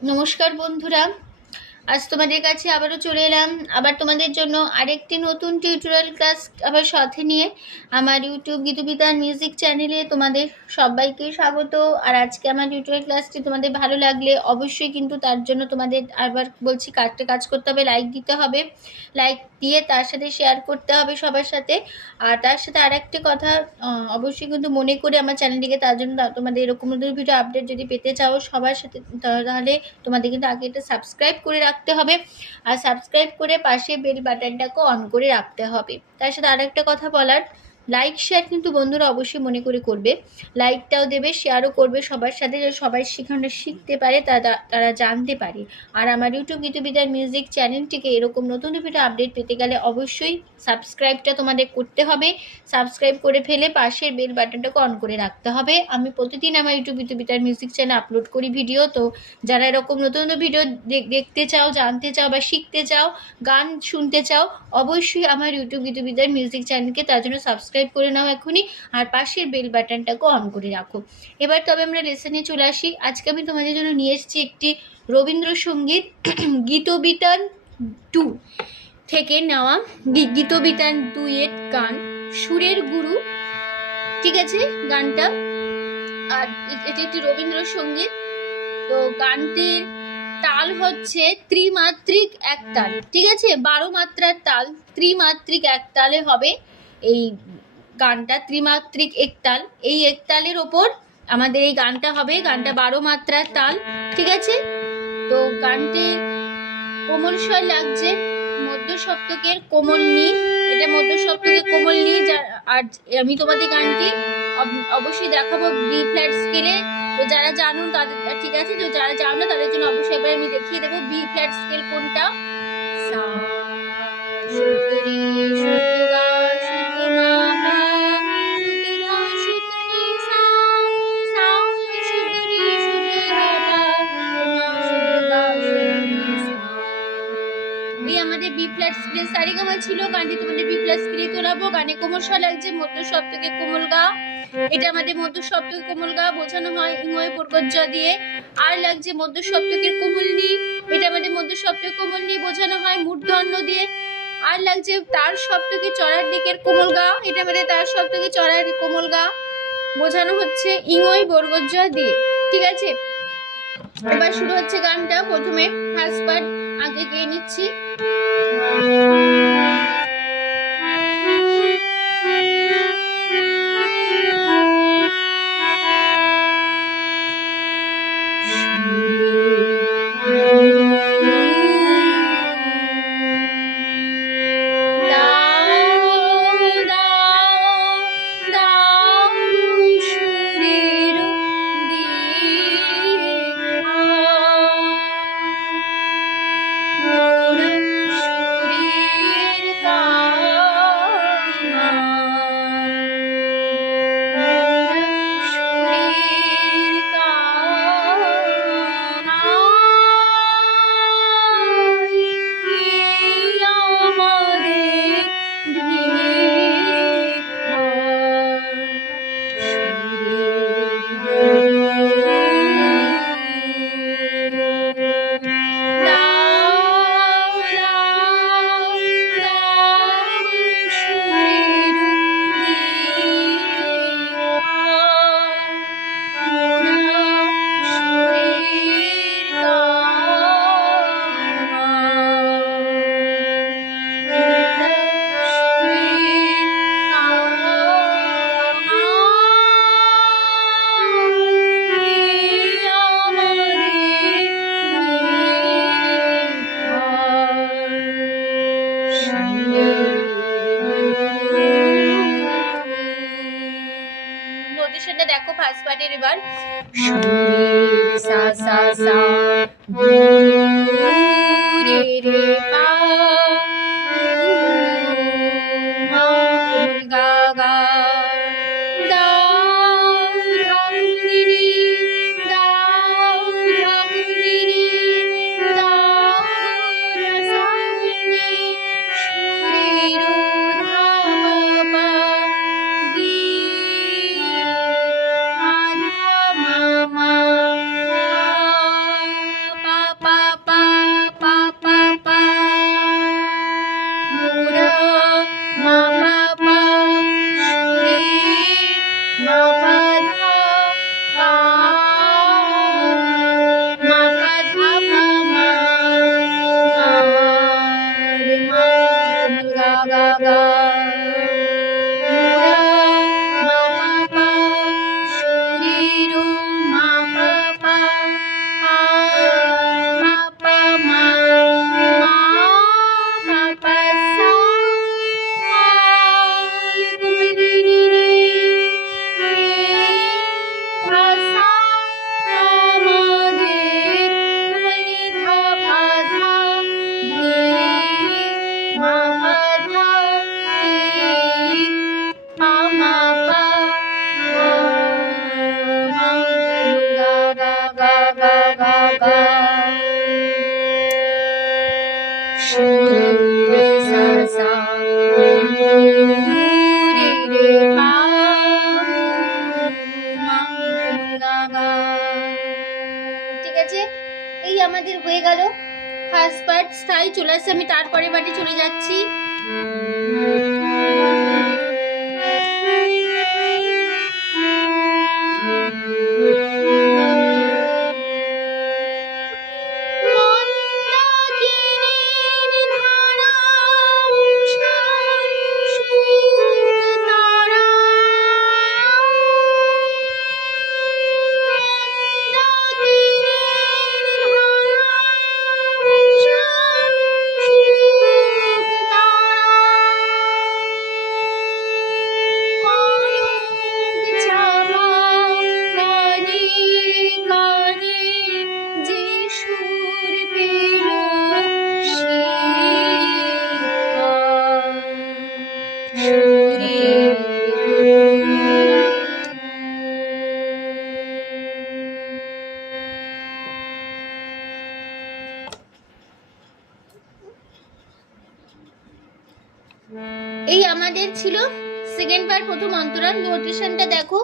নমস্কার বন্ধুরা, আজ তোমাদের কাছে আবারও চলে এলাম আবার তোমাদের জন্য আরেকটি নতুন টিউটোরিয়াল ক্লাস আবার সাথে নিয়ে। আমার ইউটিউব গীতবিতান মিউজিক চ্যানেলে তোমাদের সবাইকে স্বাগত। আর আজকে আমার টিউটোরিয়াল ক্লাসটি তোমাদের ভালো লাগলে অবশ্যই কিন্তু তার জন্য তোমাদের আবার বলছি কাজ করতে হবে, লাইক দিতে হবে, লাইক দিয়ে তার সাথে শেয়ার করতে হবে সবার সাথে। আর তার সাথে আরেকটি কথা, অবশ্যই কিন্তু মনে করে আমার চ্যানেলটিকে, তার জন্য তোমাদের এরকম নতুন ভিডিও আপডেট যদি পেতে চাও সবার সাথে, তাহলে তোমাদের কিন্তু আগে এটা সাবস্ক্রাইব করে রাখতে হবে। আর সাবস্ক্রাইব করে পাশে বেল বাটনটাকে অন করে রাখতে হবে। তার সাথে আরেকটা কথা বলার, লাইক শেয়ার কিন্তু বন্ধুরা অবশ্যই মনে করে করবে, লাইকটাও দেবে, শেয়ারও করবে সবার সাথে, যেন সবাই সেখানে শিখতে পারে, তারা জানতে পারে। আর আমার ইউটিউব গীতবিতান মিউজিক চ্যানেলটিকে এরকম নতুন ভিডিও আপডেট পেতে গেলে অবশ্যই সাবস্ক্রাইবটা তোমাদের করতে হবে। সাবস্ক্রাইব করে ফেলে পাশের বেল বাটনটাকে অন করে রাখতে হবে। আমি প্রতিদিন আমার ইউটিউব গীতবিতান মিউজিক চ্যানেলে আপলোড করি ভিডিও, তো যারা এরকম নতুন নতুন ভিডিও দেখতে চাও, জানতে চাও বা শিখতে চাও, গান শুনতে চাও, অবশ্যই আমার ইউটিউব গীতবিতান মিউজিক চ্যানেলকে তার জন্য সাবস্ক্রাইব করে নাও এখনই, আর পাশের বেল বাটনটাকে অন করে রাখো। এবার তবে আমরা লেসনে চলে আসি। আজকে আমি তোমাদের জন্য নিয়ে এসেছি একটি রবীন্দ্রসঙ্গীত গীতবিতান 2 থেকে নেওয়া, গীতবিতান 2 এর গান সুরের গুরু। ঠিক আছে গানটা, আর এটি একটি রবীন্দ্রসঙ্গীত। তো গানটির তাল হচ্ছে ত্রিমাত্রিক এক তাল। ঠিক আছে, 12 মাত্রার তাল, ত্রিমাত্রিক এক তালে হবে এই গানটা, ত্রিমাত্রিক এক তাল। এই এক তালের ওপর আমাদের এই গানটা হবে। গানটা 12 মাত্রার তাল। ঠিক আছে, তো গানটি কোমল স্বর লাগছে, মধ্য সপ্তকের কোমল নি, এটা মধ্য সপ্তকের কোমল নি। আর আমি তোমাদের গানটি অবশ্যই দেখাবো বি ফ্ল্যাট স্কেলে। তো যারা জানো তাদের, ঠিক আছে, তো যারা জানো না তাদের জন্য অবশ্যই এবার আমি দেখিয়ে দেবো বি ফ্ল্যাট স্কেল কোনটা। সা সুতরি সুতগা সুতমা মা সুতরা সুতনি সা সা সুতরি সুতগা মা সুতগা সুতনি সা। এই আমাদের বি ফ্ল্যাট স্কেল সারেগামা ছিল। গানটি তোমাদের বি ফ্ল্যাট স্কেলে তোলাবো। গানে কোমল স্বর লাগছে, মধ্য সপ্তকে কোমল গা, এটা আমাদের মধ্য সপ্তকের কোমল গা বোঝানো হয় ইঙয় পর্বত দিয়ে। আর লাগছে মধ্য সপ্তকের কোমল নি, এটা আমাদের মধ্য সপ্তকের কোমল নি বোঝানো হয় মূর্ধন্য দিয়ে। আর লাগছে তার সপ্তকে চড়ার দিকের কোমল গা, এটা আমাদের তার সপ্তকে চড়ার কোমল গা বোঝানো হচ্ছে ইঙয় বর্গজ দিয়ে। ঠিক আছে, এবার শুরু হচ্ছে গানটা। প্রথমে ফার্স্ট পার্ট আগে গেয়ে নিচ্ছি। নোটেশনটা দেখো ফার্স্ট পার্টের। এবার সা সা সা রে রে পা মা গা গা দা ধা নি নি দা ধা নি নি দা রা সা নি রে রে ধা পা দি মা ধা মা মা পা সুরে রে সা সা রে রে পা মা গা গা। ঠিক আছে, এই আমাদের হয়ে গেল ফার্স্ট পার্ট। স্থায়ী চলে আসছে, আমি তারপরে পার্টে চলে যাচ্ছি। এই আমাদের ছিল সেকেন্ড পার্ট, প্রথম অন্তরাল। নোটেশনটা দেখো,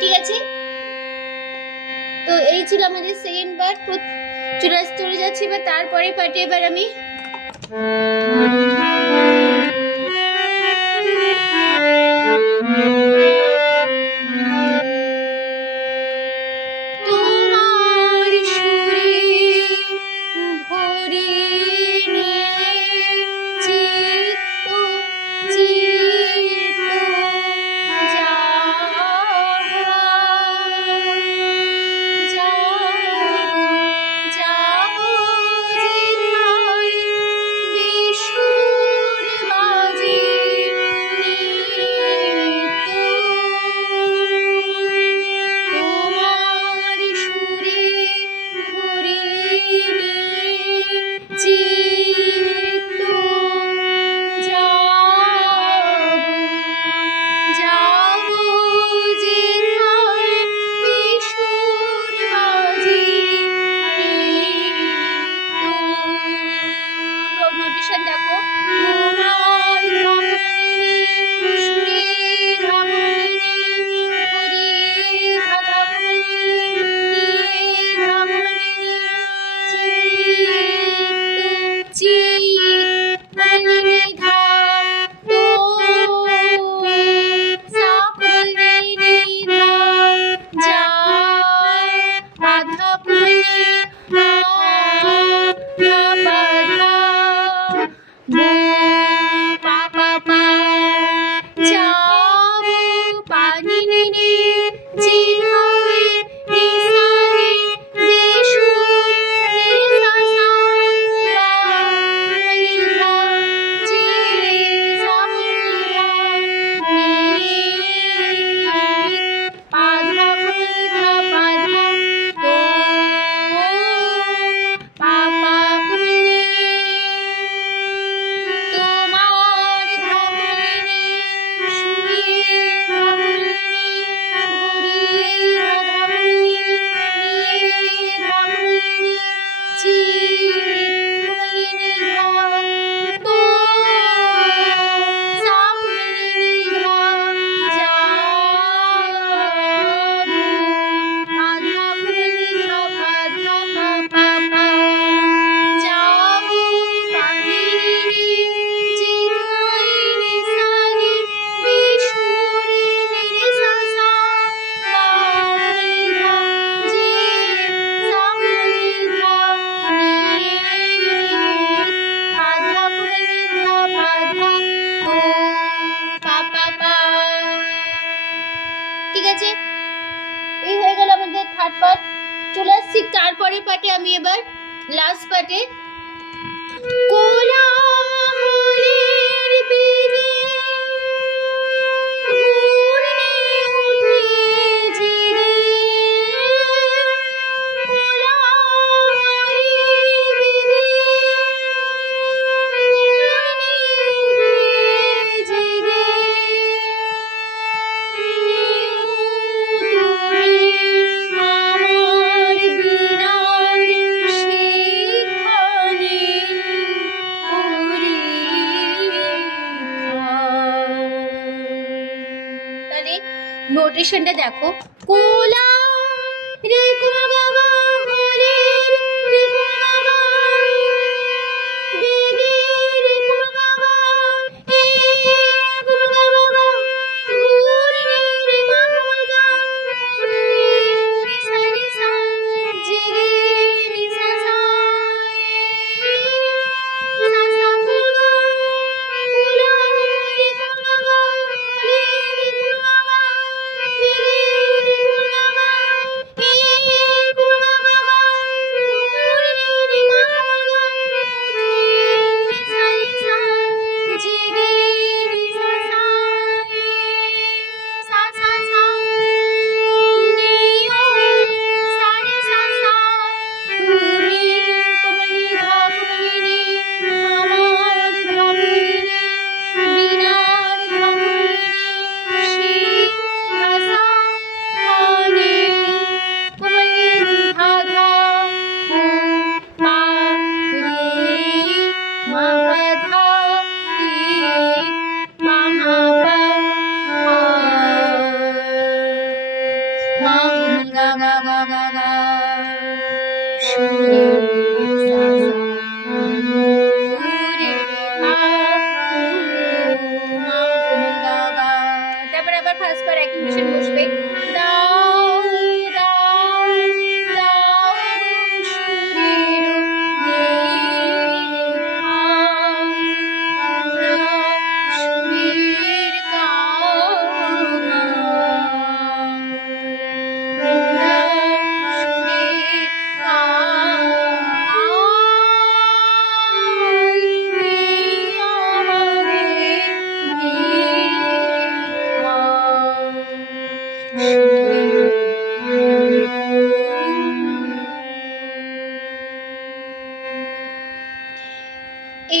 ঠিক আছে। তো এই ছিল আমাদের সেকেন্ড পার্ট। চলে যাচ্ছি এবার তারপরে পার্টে। এবার আমি চলে আসছি তারপরে পার্টে। আমি এবার লাস্ট পার্টে। কোলাহলের বেগে ঘূর্ণি উঠেছে রে, কোলাহলের বেগে ঘূর্ণি উঠেছে রে, তুমি আমার বিনার সেখানে তাহলে নোটেশনটা দেখো। কোলা রে কোলা বাবা হরে রে কোলা বাবা বেগে রে কোলা বাবা এ কোলা বাবা ঘুরে রে মামা উঠে রে সারি সা জেগে রে সা সা সা সা কোলা কোলা রে কোলা বাবা রে রে কোলা বাবা বেগে রে কোলা বাবা এ কোলা বাবা ঘুরে রে মামা উঠে রে সারি সা জেগে রে সা সা সা সা সা নিও সারে সা সা তুমি কমলি ধা কমলি রে আমার ধমলি রে বিনার ধমলি রে সে আশা খানে কমলি ধা ধা পা রে মা ধা রে মা মা পা মা গা গা গা গা গা সুরে সা সা সুরে মা মা গা গা। তারপর আবার ফার্স্ট বার এক মিশন বসবে। দাও দাও দাও সুরের দেখা, আমরা সুরের কাঙাল, আমরা সুরের কাঙাল, এই আমাদের ভিক্ষা।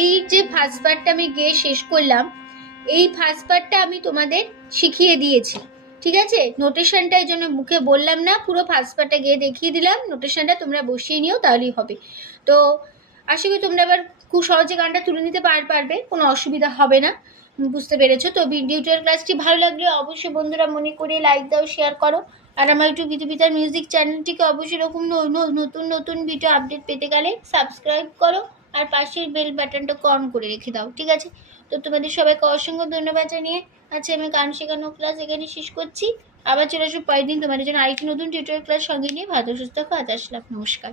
এই যে ফার্স্ট পার্টটা আমি গিয়ে শেষ করলাম, এই ফার্স্ট পার্টটা আমি তোমাদের শিখিয়ে দিয়েছি, ঠিক আছে? নোটেশনটা এই জন্য মুখে বললাম না, পুরো ফার্স্ট পার্টটা গিয়ে দেখিয়ে দিলাম। নোটেশনটা তোমরা বসিয়ে নিও, তাহলেই হবে। তো আশা করি তোমরা এবার খুব সহজে গানটা তুলে নিতে পারবে, কোনো অসুবিধা হবে না। বুঝতে পেরেছো তো? টিউটোরিয়াল ক্লাসটি ভালো লাগলে অবশ্যই বন্ধুরা মনে করে লাইক দাও, শেয়ার করো। আর আমার ইউটিউব গীতুবিতার মিউজিক চ্যানেলটিকে অবশ্যই এরকম নতুন নতুন ভিডিও আপডেট পেতে গেলে সাবস্ক্রাইব করো, আর পাশের বেল বাটনটা অন করে রেখে দাও, ঠিক আছে? তো তোমাদের সবাইকে অসংখ্য ধন্যবাদ জানিয়ে আচ্ছা আমি গান শেখানো ক্লাস এখানে শেষ করছি। আবার চলে আসবো পরের দিন তোমাদের জন্য আরেকটি নতুন টিউটোরিয়াল ক্লাস সঙ্গে নিয়ে। ভালো সুস্থ থাকো। আজ আসলাম, নমস্কার।